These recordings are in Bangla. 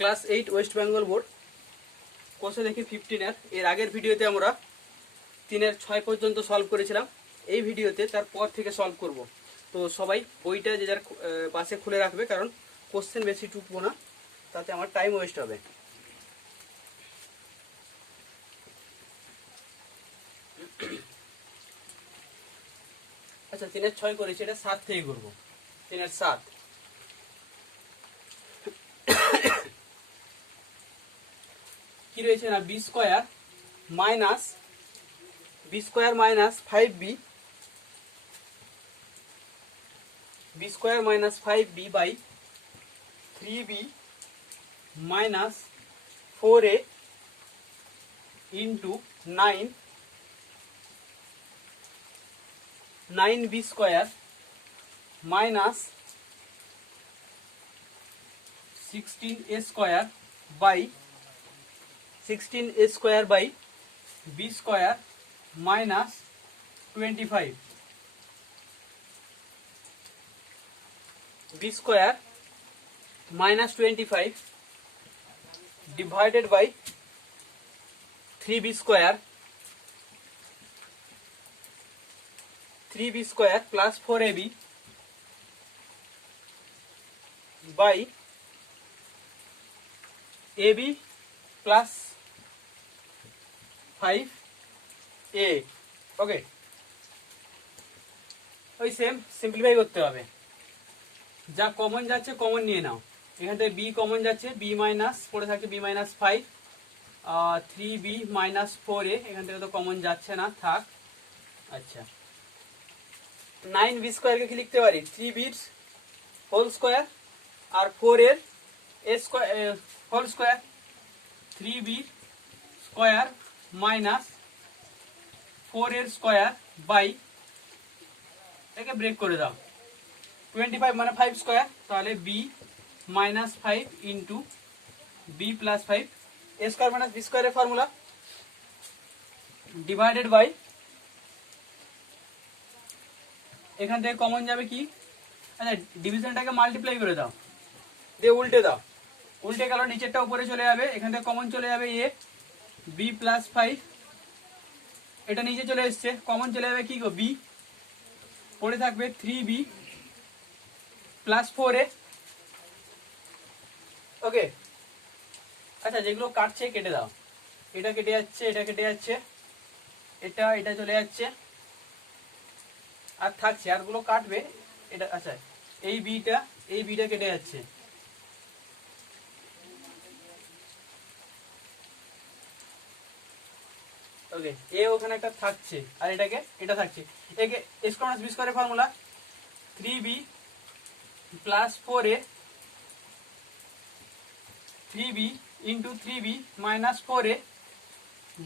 ক্লাস 8 ওয়েস্ট বেঙ্গল বোর্ড কোষে দেখি 15 এর আগের ভিডিওতে আমরা 3 6 পর্যন্ত সলভ করেছিলাম। এই ভিডিওতে তারপর থেকে সলভ করব। তো সবাই বইটা যে যার পাশে খুলে রাখবে, কারণ কোশ্চেন বেশি টুকবো না, তাতে আমার টাইম ওয়েস্ট হবে। আচ্ছা, 3 6 করেছি, এটা 7 থেকে করব। 3 7 কি রয়েছে না, B square minus 5b, B square minus 5b by 3b minus 4a into 9b square minus 16a square by b square minus 25, b square minus 25 divided by 3b square plus 4ab by ab plus 5a। Okay, ওই সেম সিম্পলিফাই করতে হবে। যা কমন যাচ্ছে কমন নিয়ে নাও। এখান থেকে বি কমন যাচ্ছে, বি মাইনাস পড়ে থাকে B minus 5, 3b minus 4a, এখান থেকে তো কমন যাচ্ছে না, থাক। আচ্ছা, 9b স্কোয়ারকে কি লিখতে পারি, 3b হোল স্কোয়ার আর 4 এর whole square, 3b square minus 4 এর স্কোয়ার বাই, একে ব্রেক করে দাও, 25 মানে 5 স্কোয়ার, তাহলে b minus 5 into b plus 5, এ স্কোয়ার মাইনাস বি স্কোয়ারের ফর্মুলা, ডিভাইডেড বাই, এখান থেকে কমন যাবে কি, আচ্ছা ডিভিশনটাকে মাল্টিপ্লাই করে দাও, দিয়ে উল্টে দাও, উল্টে গেল নিচেরটা উপরে চলে যাবে, এখান থেকে কমন চলে যাবে এ, বি প্লাস 5, এটা নিচে চলে এসছে, কমন চলে যাবে কি গো, বি, পড়ে থাকবে 3b প্লাস 4a। ওকে, আচ্ছা যেগুলো কাটছে কেটে দাও, এটা কেটে যাচ্ছে, এটা কেটে যাচ্ছে, এটা চলে যাচ্ছে, আর থাকছে, আর গুলো কাটবে এটা। আচ্ছা, এই বিটা কেটে যাচ্ছে, ওকে, এ ওখানে একটা থাকছে, আর এটা থাকছে, একে স্কোয়ার মাইনাস বি স্কোয়ারের formula 3b plus 4a, 3b into 3b minus 4a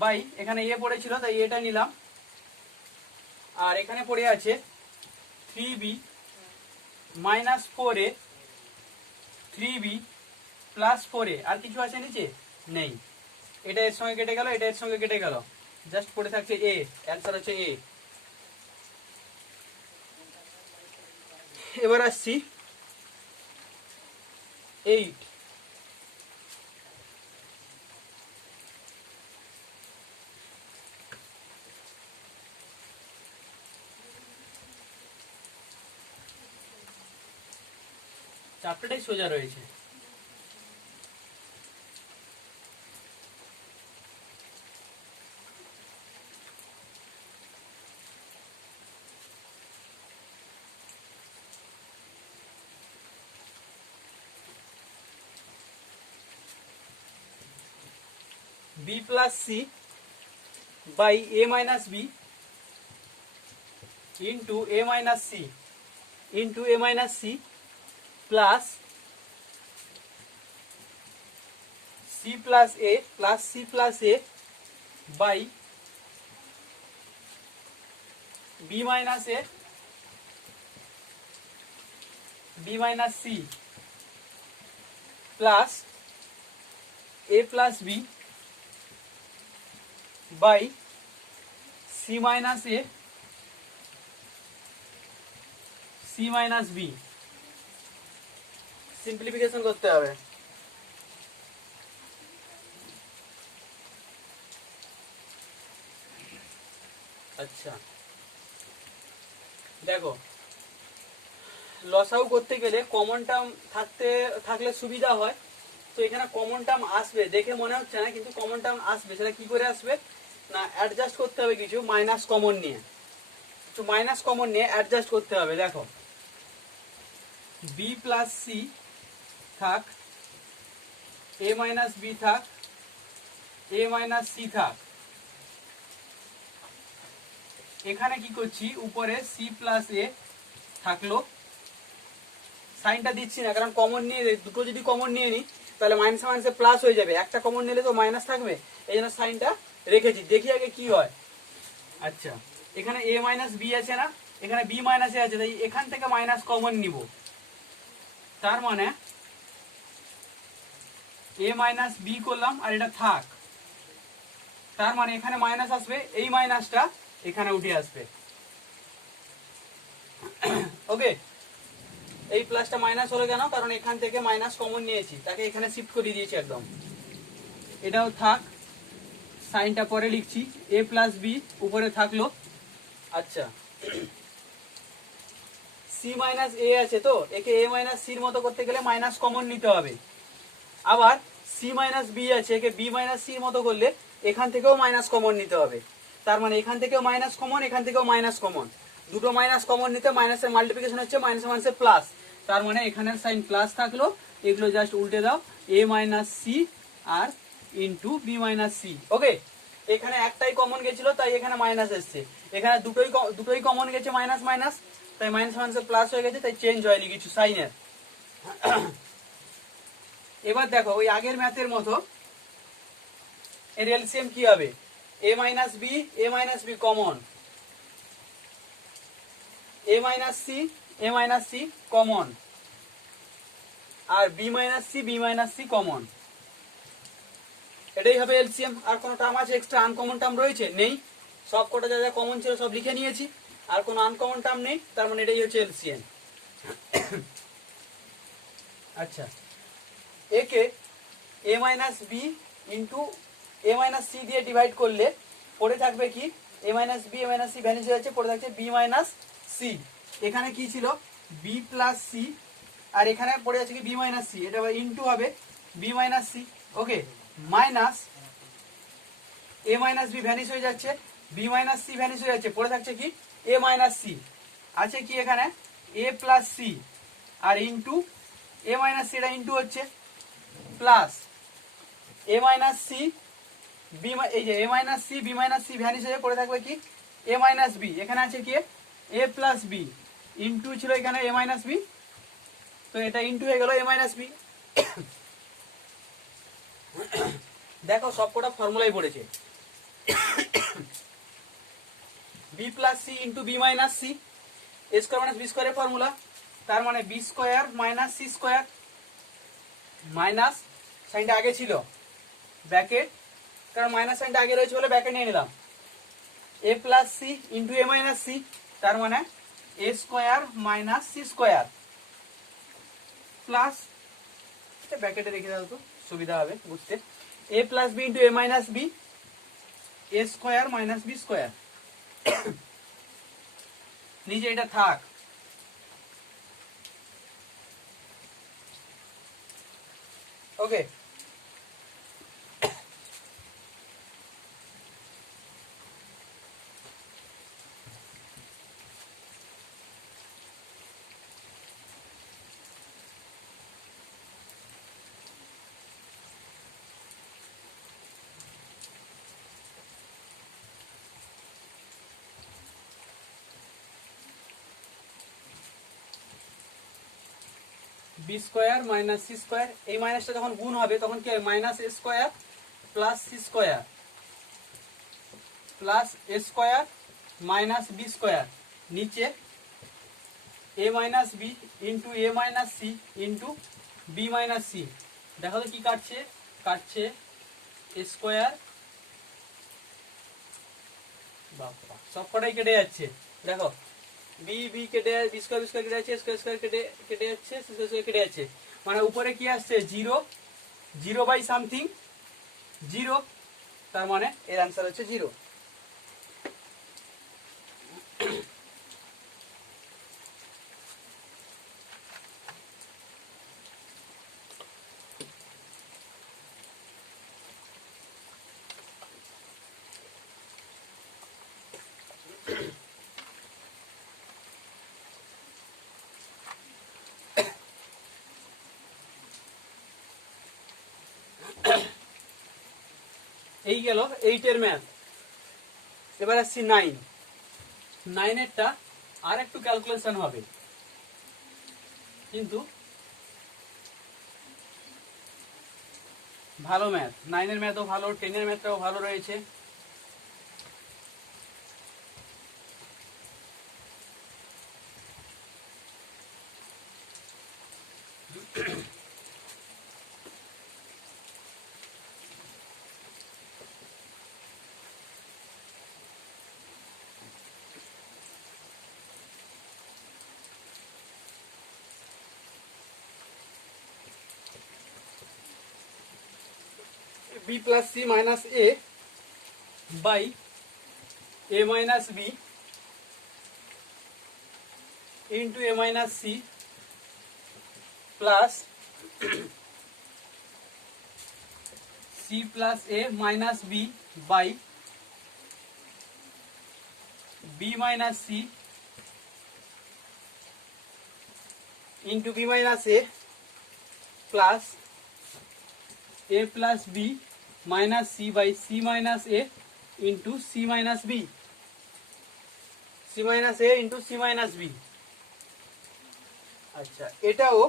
by, এখানে এ পড়েছিল তাই এটা নিলাম, আর এখানে পড়ে আছে 3b minus 4a, 3b plus 4a, আর কিছু আছে নিচে নেই, এটা এর সঙ্গে কেটে গেল, এটা এর সঙ্গে কেটে গেল, জাস্ট পড়ে থাকছে এ, অ্যান্সার হচ্ছে এ। এবার আসছি 8, চ্যাপ্টারটাই সোজা রয়েছে। b plus c by a minus b into a minus c plus c plus a by b minus c plus a plus b by c minus b। Simplification করতে হবে। আচ্ছা দেখো লসাউ করতে গেলে কমন টার্ম থাকলে সুবিধা হয়। তো এখানে কমন টার্ম আসবে দেখে মনে হচ্ছে না, কিন্তু কমন টার্ম আসবে। সেটা কি করে আসবে না, অ্যাডজাস্ট করতে হবে কিছু মাইনাস কমন নিয়ে। তো মাইনাস কমন নিয়ে অ্যাডজাস্ট করতে হবে। দেখো বি প্লাস সি থাক, এ মাইনাস বি থাক, এ মাইনাস সি থাক। এখানে কি করছি, উপরে সি প্লাস এ থাকলো, সাইনটা দিচ্ছি না কারণ কমন নিয়ে দুটো যদি কমন নিয়ে নিই তাহলে মাইনাসে মাইনাসে প্লাস হয়ে যাবে, একটা কমন নিলে তো মাইনাস থাকবে, এই জন্য সাইনটা রেখেছি। দেখি আগে কি হয়। আচ্ছা এখানে এ মাইনাস বি আছে না, এখানে বি মাইনাসে আছে, তাই এখান থেকে মাইনাস কমন নিব। তার মানে এ মাইনাস বি করলাম আর এটা থাক, তার মানে এখানে মাইনাস আসবে, এই মাইনাসটা এখানে উঠে আসবে। ওকে, এই প্লাসটা মাইনাস হলো কেন, কারণ এখান থেকে মাইনাস কমন নিয়েছি, তাকে এখানে শিফট করে দিয়েছি একদম। এটাও থাক, সাইনটা পরে লিখছি, এ প্লাস বি উপরে থাকলো। আচ্ছা সি মাইনাস এ আছে, তো একে এ মাইনাস সির মতো করতে গেলে মাইনাস কমন নিতে হবে। আবার সি মাইনাস বি আছে, একে বি মাইনাস সির মতো করলে এখান থেকেও মাইনাস কমন নিতে হবে। তার মানে এখান থেকেও মাইনাস কমন, এখান থেকেও মাইনাস কমন, দুটো মাইনাস কমন নিতে মাইনাসের মাল্টিপ্লিকেশন হচ্ছে মাইনাস মাইনাসের প্লাস। তার মানে এখানের সাইন প্লাস থাকলো, এগুলো জাস্ট উল্টে দাও, এ মাইনাস সি আর ইন্টু বি মাইনাস সি। ওকে, এখানে একটাই কমন গেছিল তাই এখানে মাইনাস এসছে, এখানে দুটোই কমন গেছে মাইনাস মাইনাস, তাই মাইনাস মাইনাসের প্লাস হয়ে গেছে, তাই চেঞ্জ হয়নি কিছু সাইনের। এবার দেখো ওই আগের ম্যাথের মতো এর এলসিএম কি হবে, A minus B common, A minus C common, R B minus C common. এটাই হবে এলসিএম। আর কোনো টার্ম আছে এক্সট্রা আনকমন টার্ম রয়েছে? নেই, সব কটা যা যা কমন ছিল সব লিখে নিয়েছি, আর কোনো আনকমন টার্ম নেই, তার মানে এটাই হচ্ছে এলসিএম। আচ্ছা একে এ minus B into A minus C দিয়ে ডিভাইড করলে পড়ে থাকবে কি, এ মাইনাস সি ভ্যানিশ হয়ে যাচ্ছে, পড়ে থাকছে বি মাইনাস সি। এখানে কি ছিল বি প্লাস সি, আর এখানে পড়ে যাচ্ছে কি বি মাইনাস সি, এটা ইন্টু হবে B minus C. Okay, minus A minus B vanish হয়ে যাচ্ছে, বি মাইনাস সি ভ্যানিশ হয়ে যাচ্ছে, পড়ে থাকছে কি এ মাইনাস সি। আছে কি এখানে এ প্লাস সি আর ইন্টু এ মাইনাস সি, এটা ইন্টু হচ্ছে plus A minus C B, এই যে A minus C B minus C vanish হয়ে পড়ে থাকবে কি এ মাইনাস বি। এখানে আছে কি এ প্লাস বি, ইন্টু ছিল এখানে এ মাইনাস বি, তো এটা ইন্টু হয়ে গেল এ মাইনাস বি। দেখো সবকটা ফর্মুলাই পড়েছে, B plus C into B minus C, A square minus B স্কোয়ারের ফর্মুলা। তার মানে B square minus C square, minus সাইনটা আগে ছিল ব্র্যাকেট, কারণ মাইনাস সাইনটা আগে রয়েছে বলে ব্র্যাকেট নিয়ে নিলাম, A plus C into A minus C, তার মানে A square minus C square plus, ব্র্যাকেটে রেখে দাও তো সুবিধা হবে বুঝতে, A plus B into A minus B, A square minus B square. নিচে এটা থাক। Okay, B square minus C square, এই মাইনাসটা যখন গুণ হবে তখন কি হবে minus A square plus C square plus A square minus B square, নিচে A minus B into A minus C into B minus C. দেখো তো কি কাটছে, কাটছে এ স্কোয়ার, বাবা সব কটাই কেটে যাচ্ছে। দেখো বি বি কেটে, বি স্কোয়ার কেটে যাচ্ছে, স্কোয়ার স্কোয়ার কেটে যাচ্ছে, স্কোয়ার স্কোয়ার কেটে যাচ্ছে, মানে উপরে কি আসছে zero, zero by something zero, তার মানে এর অ্যান্সার হচ্ছে জিরো। এই গেল 8 এর ম্যাথ। এবার আসছি 9। 9 এরটা আর একটু ক্যালকুলেশন হবে, কিন্তু ভালো ম্যাথ। 9 এর ম্যাথও ভালো, 10 এর ম্যাথটাও ভালো রয়েছে। b plus c minus a by a minus b into a minus c plus c plus a minus b by b minus c into b minus a plus a plus b minus c by c minus a into c minus b, c minus a into c minus b। আচ্ছা, এটাও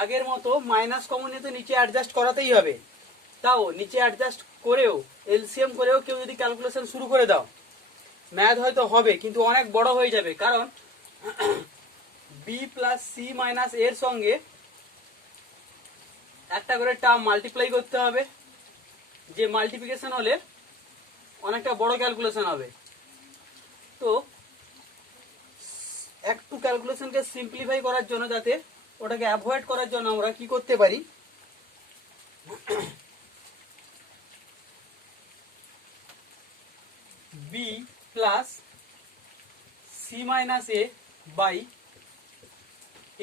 আগের মতো মাইনাস কমন নিয়ে তো নিচে অ্যাডজাস্ট করাতেই হবে। তাও নিচে অ্যাডজাস্ট করেও এলসিএম করেও কেউ যদি ক্যালকুলেশন শুরু করে দাও, ম্যাথ হয়তো হবে কিন্তু অনেক বড় হয়ে যাবে, কারণ বি প্লাস সি মাইনাস এর সঙ্গে একটা করে টার্ম মাল্টিপ্লাই করতে হবে, যে মাল্টিপ্লিকেশন হলে অনেকটা বড় ক্যালকুলেশন হবে। তো একটু ক্যালকুলেশনকে সিম্পলিফাই করার জন্য, যাতে ওটাকে অ্যাভয়েড করার জন্য আমরা কি করতে পারি, B plus C minus A by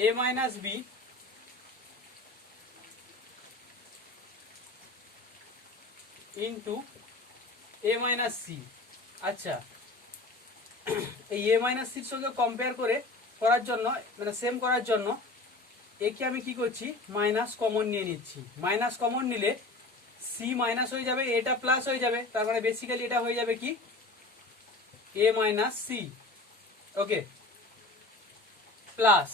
A minus B into A minus C. আচ্ছা, এই এ মাইনাস সির সঙ্গে কম্পেয়ার করার জন্য, মানে সেম করার জন্য একে আমি কি করছি, মাইনাস কমন নিয়ে নিচ্ছি। মাইনাস কমন নিলে সি মাইনাস হয়ে যাবে, এটা প্লাস হয়ে যাবে, তার মানে বেসিক্যালি এটা হয়ে যাবে কি এ minus C. Okay, plus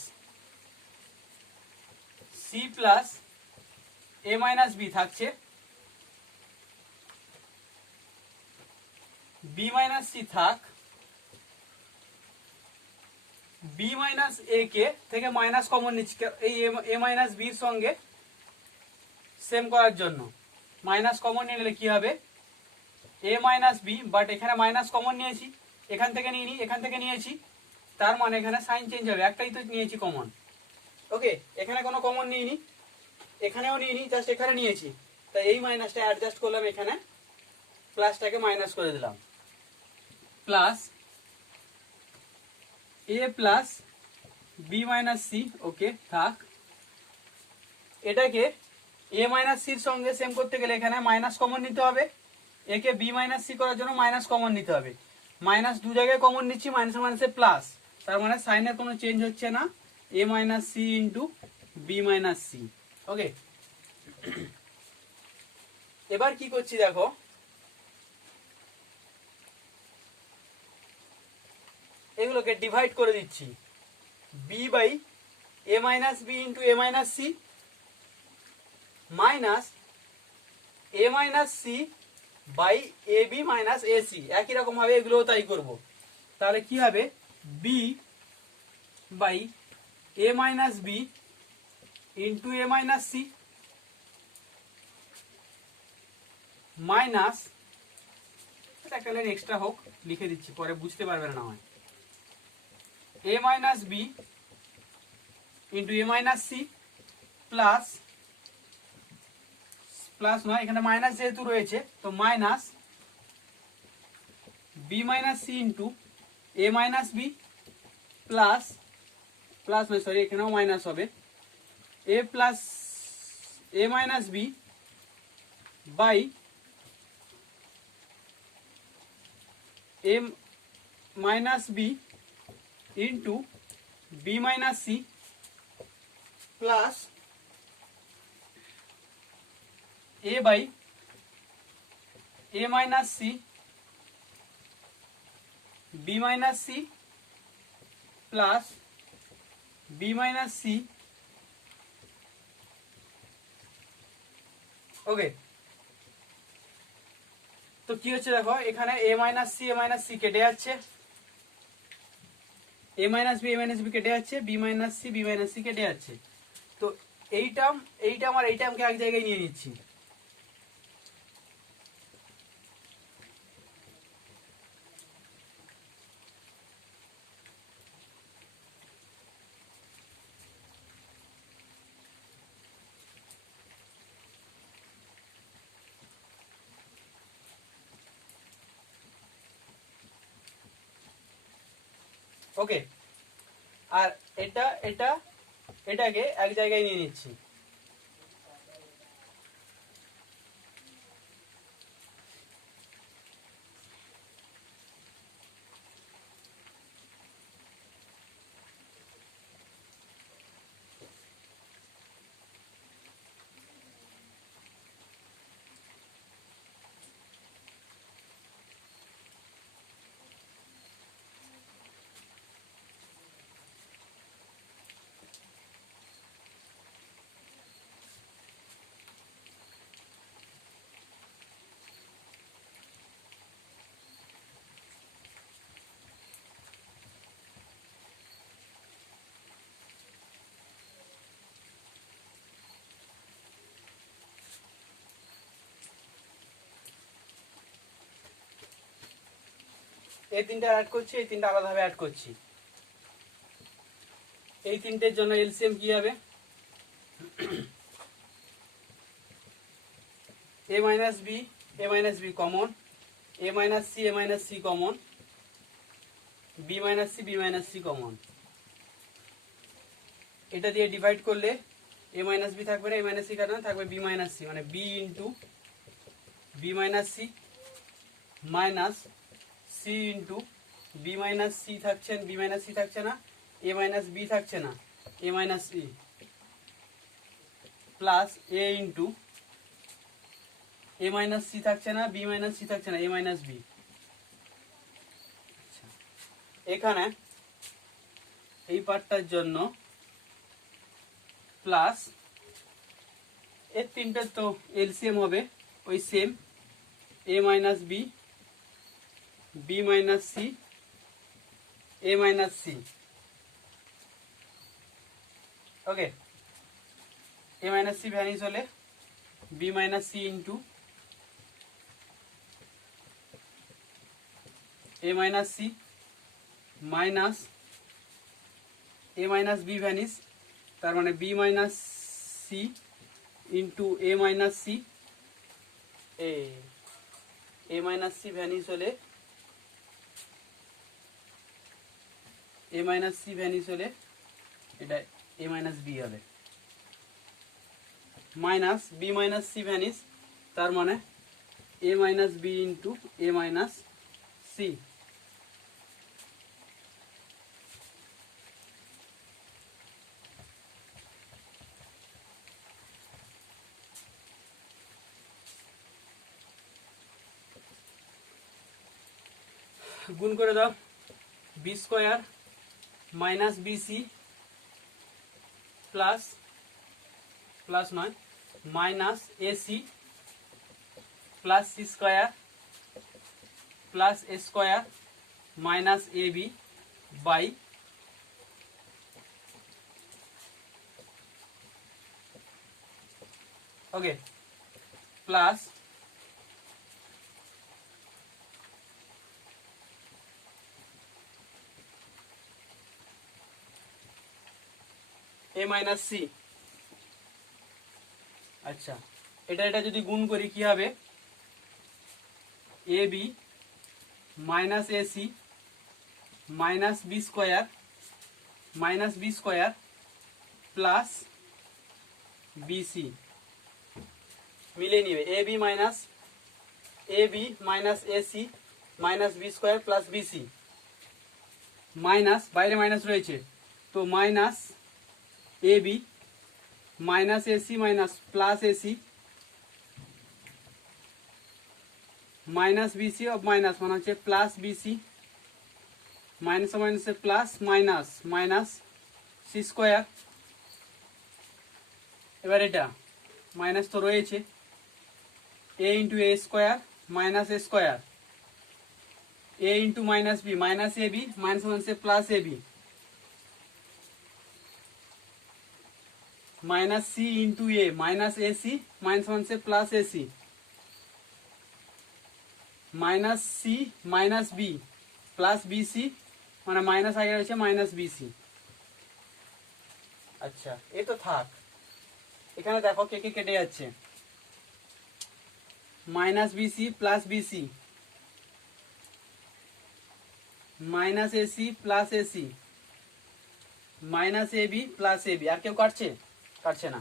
C plus A minus B থাকছে, বি মাইনাস সি থাক, বি মাইনাস এ কে থেকে মাইনাস কমন নিচ্ছি এই এ মাইনাস বির সঙ্গে সেম করার জন্য। মাইনাস কমন নিলে কি হবে, এ মাইনাস বি, বাট এখানে মাইনাস কমন নিয়েছি, এখান থেকে নিইনি, এখান থেকে নিয়েছি, তার মানে এখানে সাইন চেঞ্জ হবে, একটাই তো নিয়েছি কমন। ওকে, এখানে কোনো কমন নিইনি, এখানেও নিইনি, জাস্ট এখানে নিয়েছি, তাই এই মাইনাসটা অ্যাডজাস্ট করলাম, এখানে প্লাসটাকে মাইনাস করে দিলাম, plus A plus B minus C. ওকে, থাক। এটাকে এ মাইনাস সির সঙ্গে সেম করতে গেলে এখানে মাইনাস কমন নিতে হবে, একে বি মাইনাস সি করার জন্য মাইনাস কমন নিতে হবে। মাইনাস দু জায়গায় কমন নিচ্ছি, মাইনাস মাইনাসে প্লাস, তার মানে সাইনের কোনো চেঞ্জ হচ্ছে না, A minus C into B minus C. Okay, এবার কি করছি দেখো, এগুলোকে ডিভাইড করে দিচ্ছি, B by A minus B into A minus C minus A minus C by A B minus A C. একই রকম ভাবে এগুলোও তাই করব। তাহলে কি হবে, B by A minus B into A minus C minus, একটা লাইন এক্সট্রা হোক, লিখে দিচ্ছি, পরে বুঝতে পারবে না হয়, এ minus B into A minus C plus, plus নয়, এখানে মাইনাস যেহেতু রয়েছে তো minus B minus C into A minus B plus, plus নয় সরি, এখানেও মাইনাস হবে, A plus A minus B by A minus B into B minus C plus A by a minus C B minus C plus B minus C. Okay, তো কি হচ্ছে দেখো, এখানে এ মাইনাস সি কেটে যাচ্ছে, এ মাইনাস বি কেটে যাচ্ছে, বি মাইনাস সি কেটে যাচ্ছে। তো এই টার্ম আর এই টার্মকে এক জায়গায় নিয়ে নিচ্ছি। ওকে, আর এটাকে এক জায়গায় নিয়ে নিচ্ছি। এই তিনটা অ্যাড করছি, এই তিনটা আলাদাভাবে অ্যাড করছি। এই তিনটের জন্য এলসিএম কি হবে, A minus B common, A minus C common, B minus C common. এটা দিয়ে ডিভাইড করলে এ মাইনাস বি থাকবে না, এ মাইনাস সি কাটবে না, থাকবে বি মাইনাস সি, মানে B into B minus C minus C into B minus C থাকছে, বি মাইনাস সি থাকছে না, এ মাইনাস বি থাকছে না, A minus C plus A into A minus C থাকছে না, বি মাইনাস সি থাকছে না, এ মাইনাস বি। এখানে এই পার্টটার জন্য প্লাস এর তিনটার তো এলসিএম হবে ওই same, A minus B minus C, A minus C. Okay, A minus C vanish হলে B minus C into A minus C minus A minus B vanish, তার মানে B minus C into A minus C, A minus C vanish হলে এটা এ মাইনাস বি হবে, minus B minus C vanish, তার মানে A minus B into A minus C. গুণ করে দাও, B square minus BC plus নয় minus AC plus C square plus A square minus A B by okay plus A minus C. আচ্ছা, এটা যদি গুণ করি কি হবে, A B minus AC minus B square plus BC মিলে নিবে, A B minus AC minus B square plus BC, minus বাইরে মাইনাস রয়েছে, তো minus A B minus AC minus plus AC minus BC of minus মানে হচ্ছে প্লাস বিসি, মাইনাস মাইনাসে plus, minus minus C square. এবার এটা মাইনাস তো রয়েছে, A into A square minus A square, A into minus B minus A B, minus মাইনাসে plus A B, minus C into A minus A C, minus one से plus A C, minus C minus B plus B C মানে মাইনাস আগে রয়েছে মাইনাস বিসি। আচ্ছা এই তো থাক, এখানে দেখো কে কে কেটে যাচ্ছে, minus BC plus BC, minus AC plus AC, minus AB plus AB. আর কেউ কাটছে? কাটছে না।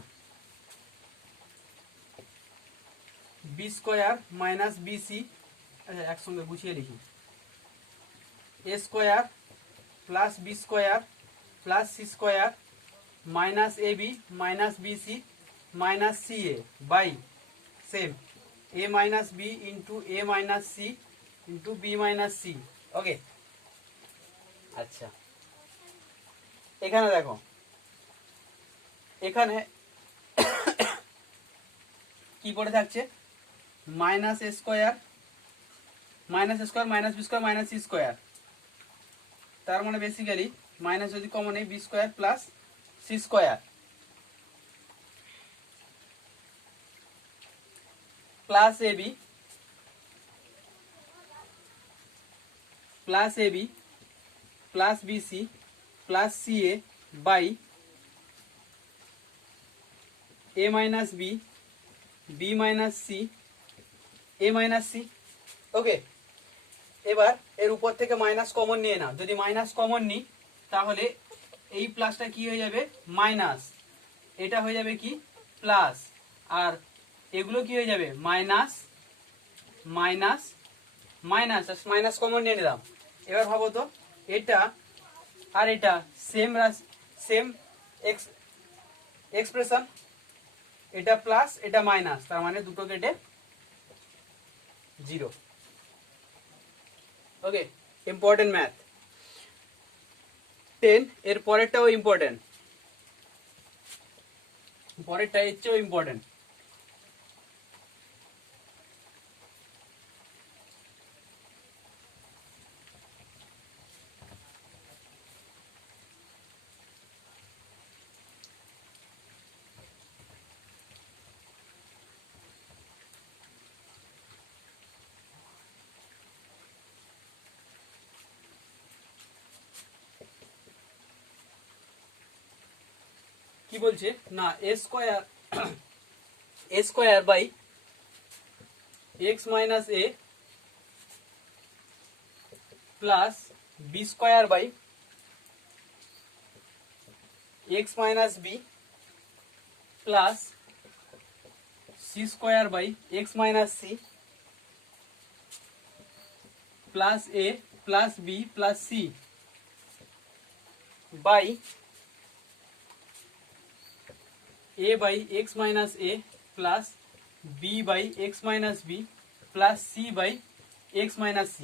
বি স্কোয়ার মাইনাস বিসি, আচ্ছা একসঙ্গে গুছিয়ে লিখি, A square plus B square plus C square minus A B minus BC minus C A by same A minus B into A minus C into B minus C. Okay আচ্ছা এখানে দেখো, এখানে কি পড়ে থাকছে, minus A square minus square minus B square minus C square, তার মানে বেসিক্যালি মাইনাস যদি কমন নেই B square plus C square plus AB plus AB plus BC plus C A by A minus B B minus C A minus C. Okay এবার এর উপর থেকে মাইনাস কমন নিয়ে নাও, যদি মাইনাস কমন নিই তাহলে এই প্লাসটা কি হয়ে যাবে মাইনাস, এটা হয়ে যাবে কি প্লাস, আর এগুলো কি হয়ে যাবে minus minus minus, minus common নিয়ে নিলাম। এবার ভাবো তো এটা আর এটা সেম সেম এক্সপ্রেশন, এটা প্লাস এটা মাইনাস, তার মানে দুটো কেটে জিরো। ওকে ইম্পর্টেন্ট ম্যাথ 10, এর পরেরটাও ইম্পর্টেন্ট, পরেরটা এর চেয়েও ইম্পর্টেন্ট। কি বলছে না, A square by x minus A plus B square by x minus B plus C square by x minus C plus A plus B plus C by a by x minus a plus b by x minus b plus c by x minus c।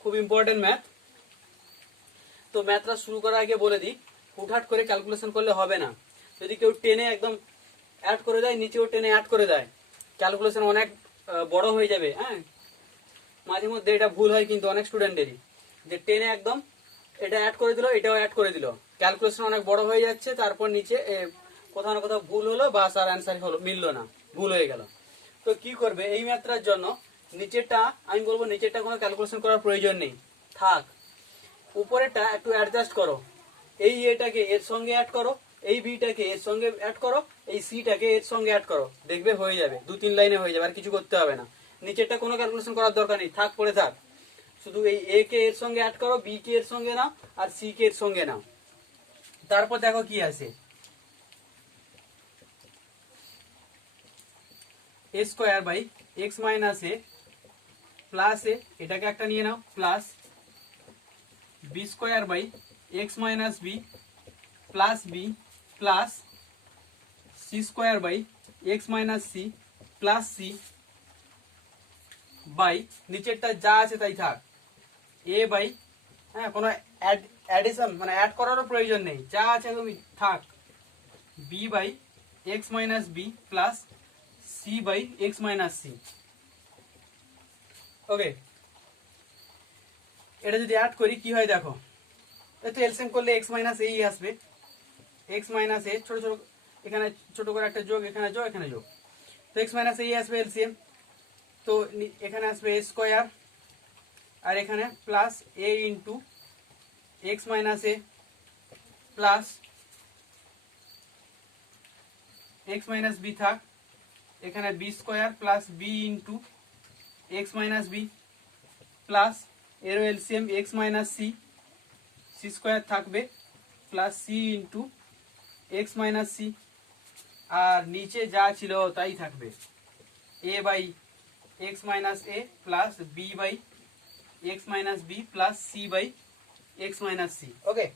খুব ইম্পর্টেন্ট ম্যাথ। তো ম্যাথটা শুরু করার আগে বলে দিই, হুটহাট করে ক্যালকুলেশন করলে হবে না। যদি কেউ টেনে একদম অ্যাড করে দেয়, নিচেও টেনে অ্যাড করে দেয়, ক্যালকুলেশন অনেক বড় হয়ে যাবে। হ্যাঁ মাঝে মধ্যে এটা ভুল হয় কিন্তু অনেক স্টুডেন্টেরই, যে টেনে একদম এটা অ্যাড করে দিল এটাও অ্যাড করে দিল, ক্যালকুলেশন অনেক বড় হয়ে যাচ্ছে, তারপর নিচে কোথাও না কোথাও ভুল হলো বা আর অ্যান্সার হলো মিললো না, ভুল হয়ে গেল। তো কি করবে এই ম্যাথটার জন্য, নিচেরটা আমি বলবো নিচেরটা কোনো ক্যালকুলেশন করার প্রয়োজন নেই, থাক। উপরেরটা একটু অ্যাডজাস্ট করো, এই এটাকে এর সঙ্গে অ্যাড করো, এই বিটাকে এর সঙ্গে অ্যাড করো, এই সিটাকে এর সঙ্গে অ্যাড করো, দেখবে হয়ে যাবে, 2-3 লাইনে হয়ে যাবে, আর কিছু করতে হবে না। নিচেরটা কোনো ক্যালকুলেশন করার দরকার নেই, থাক পড়ে থাক। শুধু এই এ কে এর সঙ্গে অ্যাড করো, বি কে এর সঙ্গে নাও, আর সি কে এর সঙ্গে নাও। তারপর দেখো কি আছে, A square by x minus A plus A, এটাকে একটা নিয়ে নাও, plus B square by x minus B plus B plus C square by x minus C plus C by নিচেরটা যা আছে তাই থাক, এ বাই, হ্যাঁ কোনো অ্যাডিশন মানে অ্যাড করারও প্রয়োজন নেই, যা আছে তুমি থাক, B by x minus B plus C by x minus C. Okay, এটা যদি অ্যাড করি কি হয় দেখো, একটু এলসিএম করলে এক্স মাইনাস এই আসবে, এক্স মাইনাস এ ছোট ছোট এখানে ছোট করে একটা যোগ, এখানে যোগ, এখানে যোগ, তো এক্স মাইনাস এই আসবে এলসিএম, তো এখানে আসবে এ স্কোয়ার আর এখানে plus A into X minus A plus X minus B থাক, এখানে B square plus B into X minus B plus এরও LCM X minus C, C square থাকবে plus C into X minus C, আর নিচে যা ছিল তাই থাকবে, A by x minus A plus B by x minus B plus C by x minus C. Okay,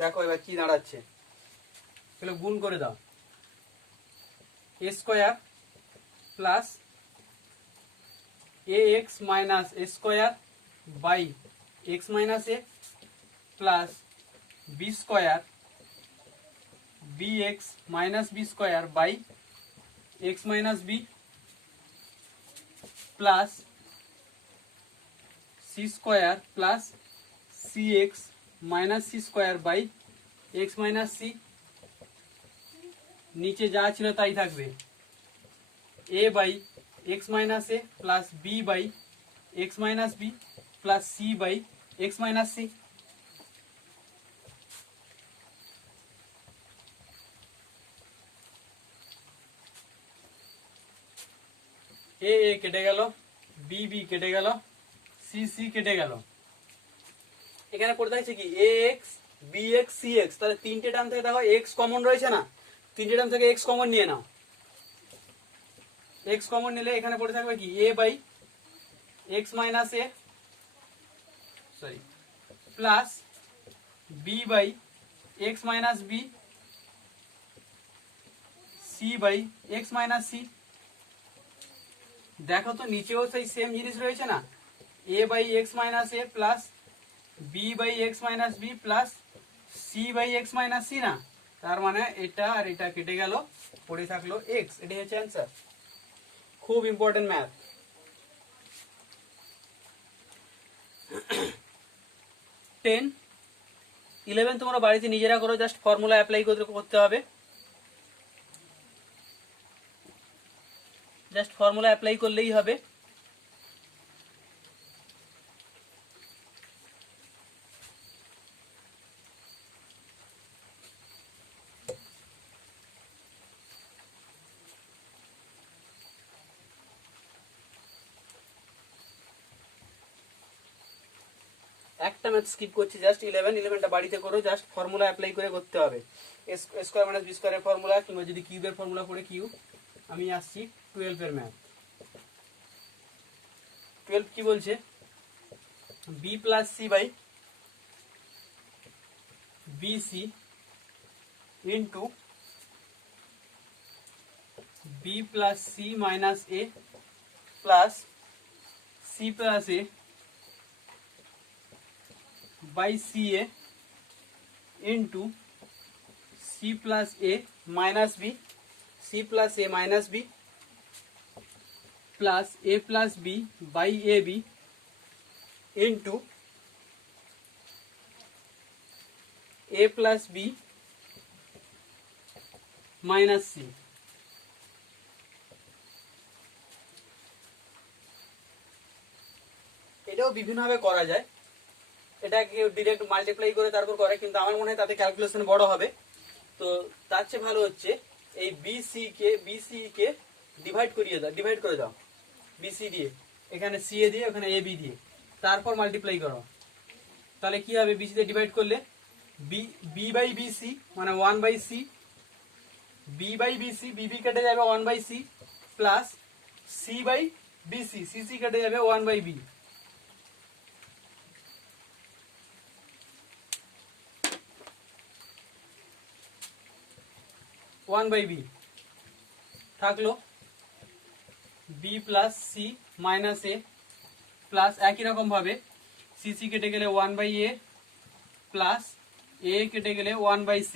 দেখো এবার কি দাঁড়াচ্ছে, তাহলে গুণ করে দাও, A square plus A X minus A square by x minus A plus B square B X minus B square by x minus B plus C square plus C X minus C square by x minus C, নিচে যা ছিল তাই থাকবে, A by x minus A plus B by x minus B plus C by x minus C. A A কেটে গেল, বি বি কেটে গেল, সি সি কেটে গেল, এখানে পড়ে থাকছে কি a x b x c x, তাহলে তিনটে টার্ম থেকে দেখো এক্স কমন রয়েছে না, তিনটে টার্ম থেকে এক্স কমন নিয়ে নাও, এক্স কমন নিলে এখানে পড়ে থাকবে কি a by x minus a sorry plus B by x minus b c by x minus C. দেখো তো নিচেও সেই সেম জিনিস রয়েছে না, a by x minus A plus B by x minus B plus C by x minus c না, তার মানে এটা আর এটা কেটে গেল, পড়ে থাকলো এক্স, এটাই হচ্ছে অ্যান্সার। খুব ইম্পর্টেন্ট ম্যাথ। 10 11 তোমরা বাড়িতে নিজেরা করো, জাস্ট ফর্মুলা অ্যাপ্লাই করতে হবে, জাস্ট ফর্মুলা অ্যাপ্লাই করলেই হবে। একটা ম্যাথ স্কিপ করছি, জাস্ট 11টা বাড়িতে করো, জাস্ট ফর্মুলা অ্যাপ্লাই করে করতে হবে, স্কোয়ার মাইনাস বি স্কোয়ারের ফর্মুলা, কিংবা যদি কিউবের ফর্মুলা করে কিউ। আমি আসছি 12 এর ম্যাথ। 12 কি বলছে, B plus C by B C into B plus C minus A plus C plus A by CA into C plus A minus B, C plus A minus B plus A plus B by AB into A plus B minus C। এটাও বিভিন্নভাবে করা যায়, এটাকে ডিরেক্ট মাল্টিপ্লাই করে তারপর করে, কিন্তু আমার মনে হয় তাতে ক্যালকুলেশন বড় হবে, তো তার চেয়ে ভালো হচ্ছে এই বিসি কে ডিভাইড করে দাও বিসি দিয়ে, এখানে সি এ দিয়ে, ওখানে এ বি দিয়ে, তারপর মাল্টিপ্লাই করো, তাহলে কি হবে, বিসি তে ডিভাইড করলে বি বাই বিসি মানে 1 by C B by BC, BB কেটে যাবে 1/c plus C by BC, CC কেটে যাবে 1/b। 1/b থাকলো বি প্লাস সি মাইনাস এ প্লাস একই রকম ভাবে সিসি কেটে গেলে 1/a প্লাস এ কেটে গেলে 1/c,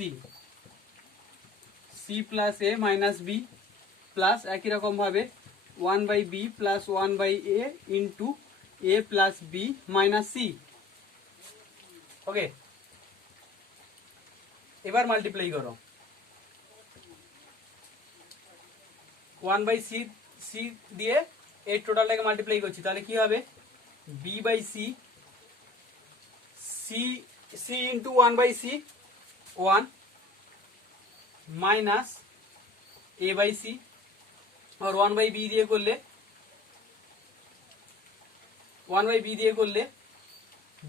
C plus A minus B plus একই রকম ভাবে 1/b প্লাস 1/a ইন্টু এ plus B minus C. Okay, এবার মাল্টিপ্লাই করো 1/c, সি দিয়ে এই টোটালটাকে মাল্টিপ্লাই করছি, তাহলে কি হবে B by C, C into 1/c 1 minus A by C, আর 1/b দিয়ে করলে 1/b দিয়ে করলে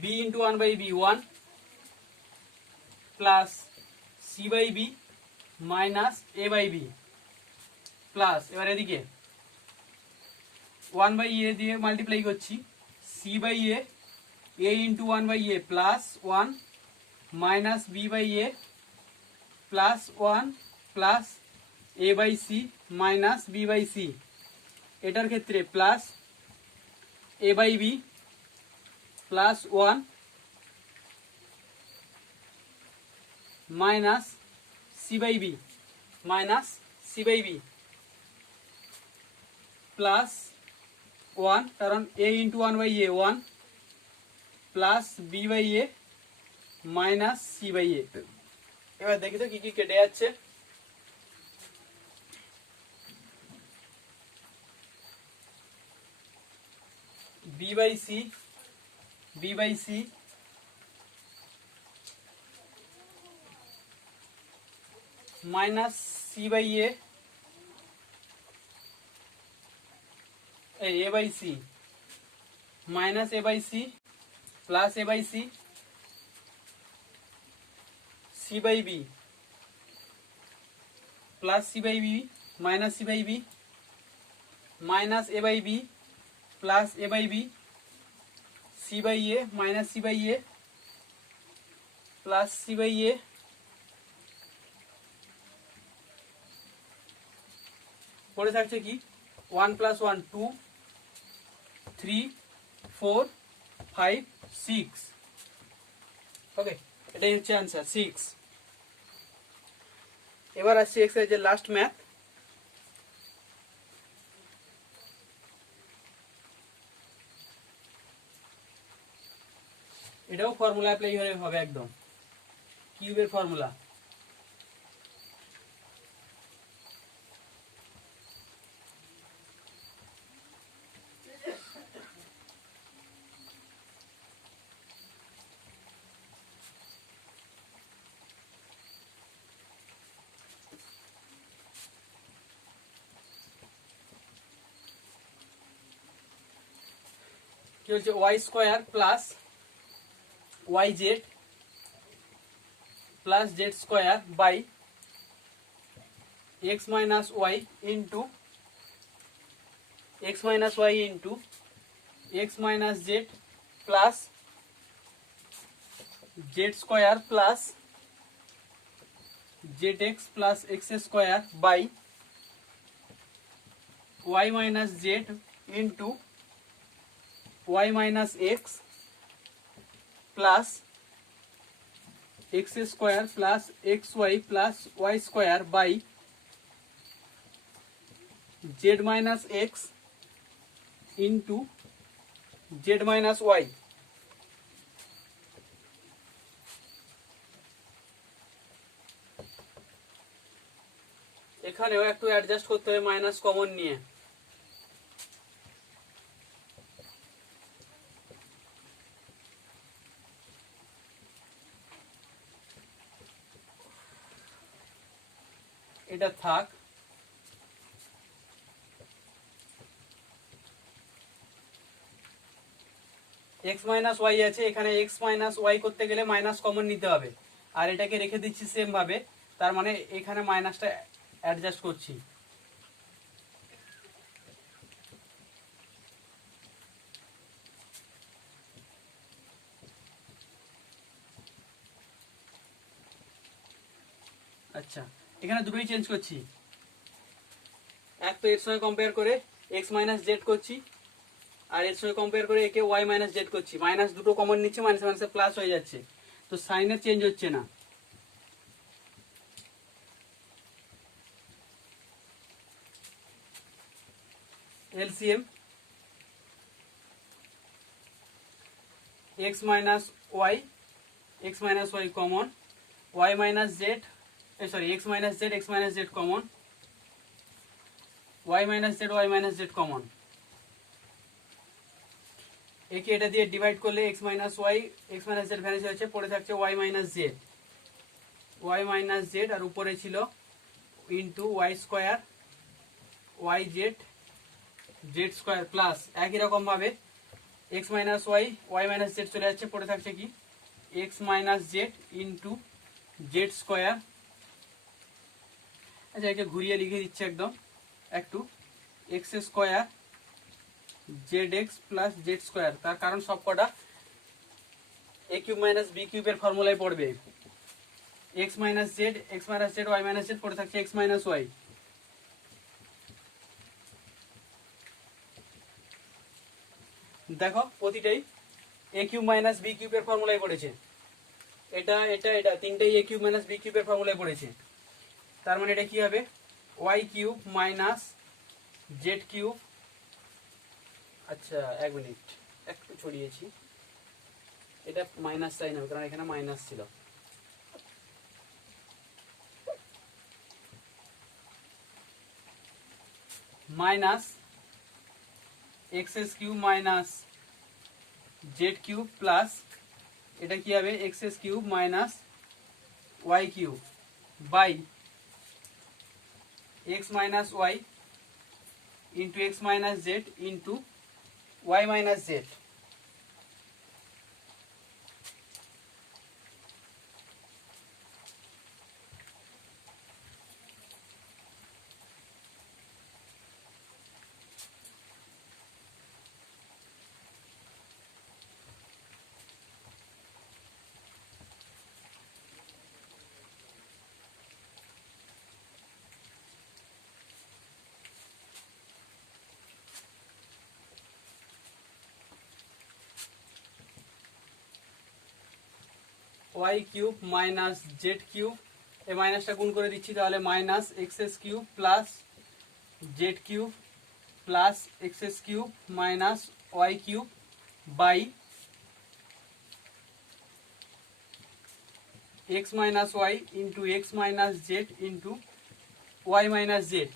b into 1/b 1 plus C by B minus A by B plus এবার এদিকে 1/a দিয়ে মাল্টিপ্লাই করছি, C by A into 1/a plus 1 minus B by A plus 1 plus A by C minus B by C, এটার ক্ষেত্রে plus A by B plus 1 minus C by B minus C by B plus 1, কারণ a into 1/a 1 plus B by A minus C by a. এবার দেখি তো কি কি কেটে যাচ্ছে। B by C, B by C minus C by a by C minus A by c plus A by C, c by B plus C by B minus C by B minus A by B plus A by B, c by A minus C by A plus C by a পড়ে থাকছে কি 1 প্লাস 1 2 3 4 5 6। ওকে, এটাই হচ্ছে आंसर 6। এবার আসছে এক্সারসাইজের লাস্ট ম্যাথ। এটাও ফর্মুলা অ্যাপ্লাই হবে একদম, কিউবের ফর্মুলা। কি হচ্ছে Y square plus Y Z plus Z square by x minus Y into X minus Y into X minus Z plus Z square plus Z X plus X square by Y minus Z into y minus x plus x square plus xy plus y square by z minus x into z minus y। এখানেও একটু অ্যাডজাস্ট করতে হবে মাইনাস কমন নিয়ে। এটা থাক, এক্স মাইনাস ওয়াই আছে, এখানে এক্স মাইনাস ওয়াই করতে গেলে মাইনাস কমন নিতে হবে, আর এটাকে রেখে দিচ্ছি সেম ভাবে, তার মানে এখানে মাইনাসটা অ্যাডজাস্ট করছি। আচ্ছা, এখানে দুটোই চেঞ্জ করছি। এক তো এর সঙ্গে কম্পেয়ার করে এক্স মাইনাস জেড করছি, আর এর সঙ্গে কম্পেয়ার করে একে ওয়াই মাইনাস জেড করছি। মাইনাস দুটো কমন নিচ্ছে, মাইনাস মাইনাসে প্লাস হয়ে যাচ্ছে, তো সাইনের চেঞ্জ হচ্ছে না। LCM X minus Y common, Y minus Z X minus Z common, Y minus Z common. একে এটা দিয়ে ডিভাইড করলে এক্স মাইনাস জেড ভ্যানিশ হয়েছে, পড়ে থাকছে ওয়াই মাইনাস জেড, আর উপরে ছিল into Y square Y Z square plus একই রকম ভাবে X minus Y minus Z চলে যাচ্ছে, পড়ে থাকছে কি X minus Z into Z square. আচ্ছা, একে ঘুরিয়ে লিখে দিচ্ছে একদম একটু, X square Z X plus Z square. তার কারণ সব কটা এ কিউব মাইনাস বি কিউবের ফর্মুলায় পড়বে। X minus Z Y minus Z, পড়ে থাকছে এক্স মাইনাস ওয়াই। দেখো প্রতিটাই এ কিউব মাইনাস বি কিউবের ফর্মুলায় পড়েছে। এটা তিনটেই এ কিউব মাইনাস বি কিউবের ফর্মুলায় পড়েছে। তার মানে এটা কি হবে, Y cube minus Z cube. আচ্ছা এক মিনিট, একটু ছড়িয়েছি, এটা মাইনাস সাইন হবে কারণ এখানে মাইনাস ছিল। Minus X S cube minus Z cube plus এটা কি হবে X S cube minus Y cube by x minus Y into X minus Z into Y minus Z. Y cube minus Z cube, এই মাইনাসটা গুণ করে দিচ্ছি, তাহলে minus X S cube plus Z cube plus X S cube minus Y cube by x minus Y into X minus Z into Y minus Z.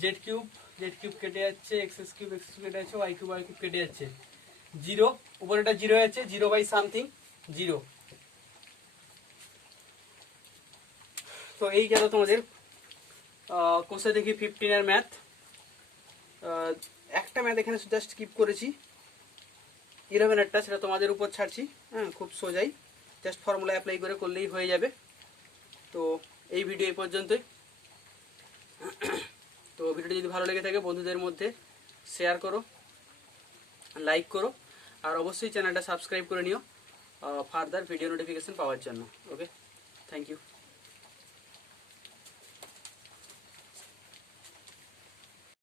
Z cube কেটে যাচ্ছে, এক্স কিউব কেটে যাচ্ছে, ওয়াই কিউব কেটে যাচ্ছে, জিরো উপরেটা জিরো যাচ্ছে, জিরো বাই সামথিং জিরো। তো এই গেল তোমাদের কোষে দেখি 15 ম্যাথ। একটা ম্যাথ এখানে জাস্ট স্কিপ করেছি, 11 সেটা তোমাদের উপর ছাড়ছি। হ্যাঁ, খুব সোজাই, জাস্ট ফর্মুলা অ্যাপ্লাই করে করলেই হয়ে যাবে। তো এই ভিডিও এই পর্যন্তই। তো ভিডিওটি যদি ভালো লেগে থাকে বন্ধুদের মধ্যে শেয়ার করো, লাইক করো, আর অবশ্যই চ্যানেলটা সাবস্ক্রাইব করে নিও ফার্দার ভিডিও নোটিফিকেশন পাওয়ার জন্য। ওকে, থ্যাংক ইউ।